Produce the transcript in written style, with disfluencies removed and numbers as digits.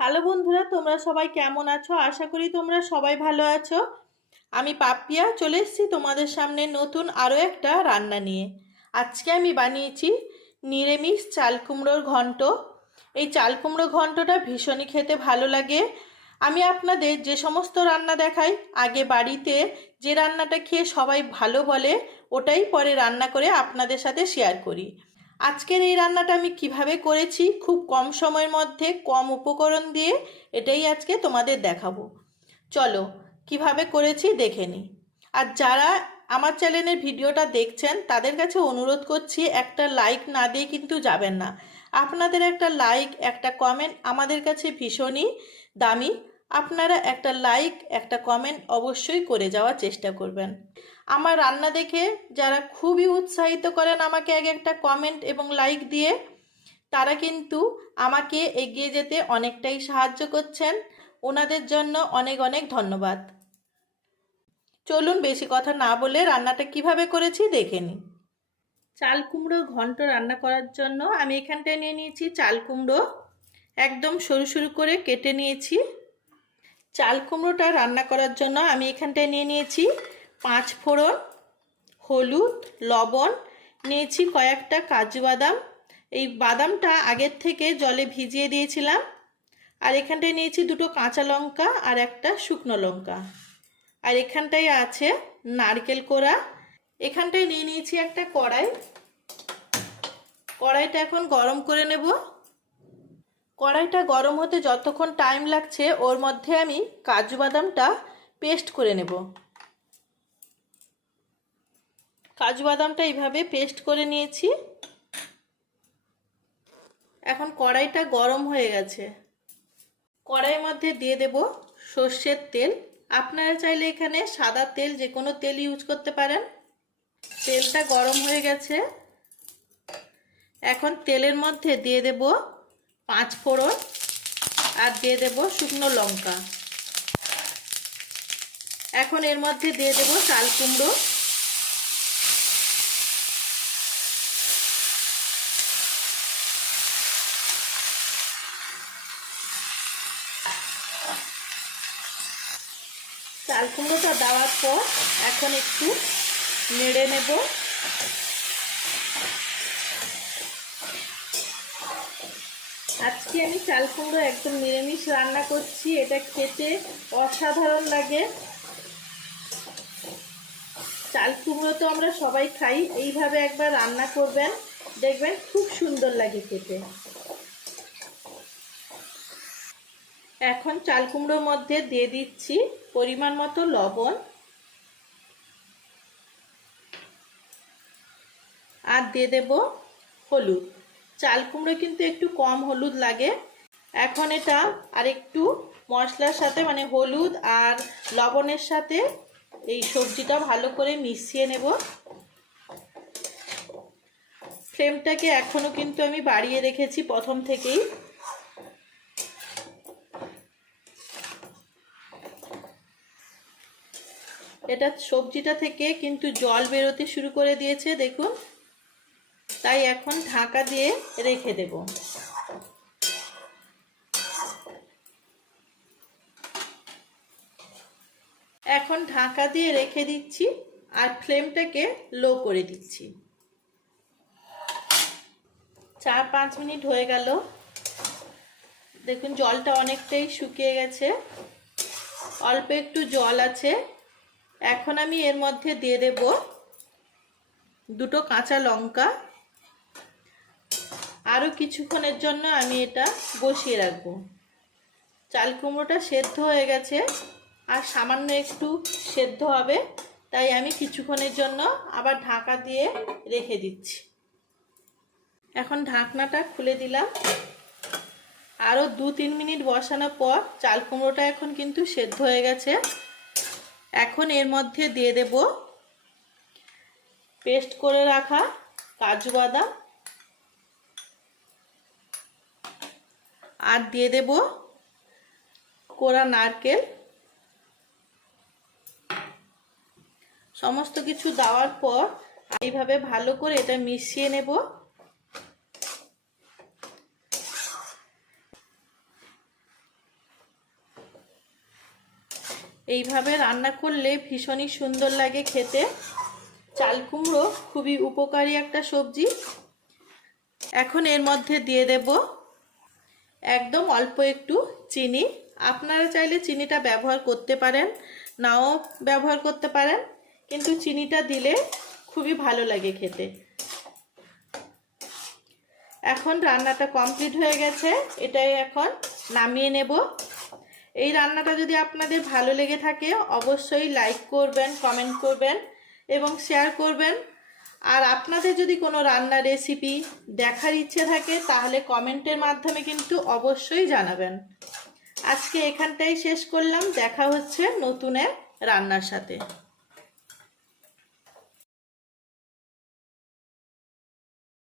Hello বন্ধুরা, তোমরা সবাই কেমন আছো? আশা করি তোমরা সবাই ভালো আছো। আমি পাপিয়া চলে এসেছি তোমাদের সামনে নতুন আরও একটা রান্না নিয়ে। আজকে আমি বানিয়েছি নিরামিষ চাল কুমড়োর ঘন্ট। এই চাল কুমড়ো ঘন্টটা ভীষণই খেতে ভালো লাগে। আমি আপনাদের যে সমস্ত রান্না দেখাই, আগে বাড়িতে যে রান্নাটা খেয়ে সবাই ভালো বলে ওটাই পরে রান্না করে আপনাদের সাথে শেয়ার করি। আজকের এই রান্নাটা আমি কিভাবে করেছি খুব কম সময়ের মধ্যে কম উপকরণ দিয়ে, এটাই আজকে তোমাদের দেখাবো। চলো কিভাবে করেছি দেখে নিই। আর যারা আমার চ্যানেলের ভিডিওটা দেখছেন তাদের কাছে অনুরোধ করছি, একটা লাইক না দিয়ে কিন্তু যাবেন না। আপনাদের একটা লাইক, একটা কমেন্ট আমাদের কাছে ভীষণই দামি। আপনারা একটা লাইক, একটা কমেন্ট অবশ্যই করে যাওয়ার চেষ্টা করবেন। আমার রান্না দেখে যারা খুবই উৎসাহিত করেন আমাকে এক একটা কমেন্ট এবং লাইক দিয়ে, তারা কিন্তু আমাকে এগিয়ে যেতে অনেকটাই সাহায্য করছেন। ওনাদের জন্য অনেক অনেক ধন্যবাদ। চলুন বেশি কথা না বলে রান্নাটা কিভাবে করেছি দেখে নিই। চাল কুমড়োর ঘন্ট রান্না করার জন্য আমি এখানটায় নিয়ে নিয়েছি চাল কুমড়ো, একদম সরু সরু করে কেটে নিয়েছি। চাল কুমড়োটা রান্না করার জন্য আমি এখানটায় নিয়ে নিয়েছি 5 ফোড়ন, হলুদ, লবণ, নিয়েছি কয়েকটা কাজু বাদাম। এই বাদামটা আগের থেকে জলে ভিজিয়ে দিয়েছিলাম। আর এখানটায় নিয়েছি 2টো কাঁচা লঙ্কা আর একটা শুকনো লঙ্কা। আর এখানটায় আছে নারকেল কোড়া। এখানটায় নিয়ে নিয়েছি একটা কড়াই। কড়াইটা এখন গরম করে নেব। কড়াইটা গরম হতে যতক্ষণ টাইম লাগছে ওর মধ্যে আমি কাজু বাদামটা পেস্ট করে নেব। কাজু বাদামটা এইভাবে পেস্ট করে নিয়েছি। এখন কড়াইটা গরম হয়ে গেছে। কড়াইয়ের মধ্যে দিয়ে দেব সর্ষের তেল। আপনারা চাইলে এখানে সাদা তেল, যে কোনো তেল ইউজ করতে পারেন। তেলটা গরম হয়ে গেছে। এখন তেলের মধ্যে দিয়ে দেব 5 ফোড়ন আর দিয়ে দেব শুকনো লঙ্কা। এখন এর মধ্যে দিয়ে দেব চাল কুমড়ো। চাল কুমড়োটা দেওয়ার পর এখন একটু নেড়ে নেব। আজকে আমি চাল কুমড়ো একদম নিরামিষ রান্না করছি। এটা খেতে অসাধারণ লাগে। চাল কুমড়ো তো আমরা সবাই খাই, এইভাবে একবার রান্না করবেন, দেখবেন খুব সুন্দর লাগে খেতে। এখন চাল কুমড়োর মধ্যে দিয়ে দিচ্ছি পরিমাণ মতো লবণ আর দিয়ে দেব হলুদ। চাল কুমড়ো কিন্তু একটু কম হলুদ লাগে। এখন এটা আর একটু মশলার সাথে, মানে হলুদ আর লবণের সাথে এই সবজিটা ভালো করে মিশিয়ে নেব। ফ্লেমটাকে এখনো কিন্তু আমি বাড়িয়ে রেখেছি প্রথম থেকেই। এটা সবজিটা থেকে কিন্তু জল বেরোতে শুরু করে দিয়েছে, দেখুন। তাই এখন ঢাকা দিয়ে রেখে দেব। এখন ঢাকা দিয়ে রেখে দিচ্ছি আর ফ্লেমটাকে লো করে দিচ্ছি। 4-5 মিনিট হয়ে গেল। দেখুন জলটা অনেকটাই শুকিয়ে গেছে, অল্প একটু জল আছে। এখন আমি এর মধ্যে দিয়ে দেব 2টো কাঁচা লঙ্কা। আরও কিছুক্ষণের জন্য আমি এটা বসিয়ে রাখবো। চাল কুমড়োটা সেদ্ধ হয়ে গেছে, আর সামান্য একটু সেদ্ধ হবে, তাই আমি কিছুক্ষণের জন্য আবার ঢাকা দিয়ে রেখে দিচ্ছি। এখন ঢাকনাটা খুলে দিলাম। আরও 2-3 মিনিট বসানোর পর চাল কুমড়োটা এখন কিন্তু সেদ্ধ হয়ে গেছে। এখন এর মধ্যে দিয়ে দেব পেস্ট করে রাখা কাজু বাদাম আর দিয়ে দেব কোড়া নারকেল। সমস্ত কিছু দেওয়ার পর এইভাবে ভালো করে এটা মিশিয়ে নেব। এইভাবে রান্না করলে ভীষণই সুন্দর লাগে খেতে। চাল কুমড়ো খুবই উপকারী একটা সবজি। এখন এর মধ্যে দিয়ে দেব একদম অল্প একটু চিনি। আপনারা চাইলে চিনিটা ব্যবহার করতে পারেন, নাও ব্যবহার করতে পারেন, কিন্তু চিনিটা দিলে খুবই ভালো লাগে খেতে। এখন রান্নাটা কমপ্লিট হয়ে গেছে, এটাই এখন নামিয়ে নেব। এই রান্নাটা যদি আপনাদের ভালো লেগে থাকে অবশ্যই লাইক করবেন, কমেন্ট করবেন এবং শেয়ার করবেন। আর আপনাদের যদি কোনো রান্নার রেসিপি দেখার ইচ্ছে থাকে তাহলে কমেন্টের মাধ্যমে কিন্তু অবশ্যই জানাবেন। আজকে এখানটাই শেষ করলাম, দেখা হচ্ছে নতুন এক রান্নার সাথে।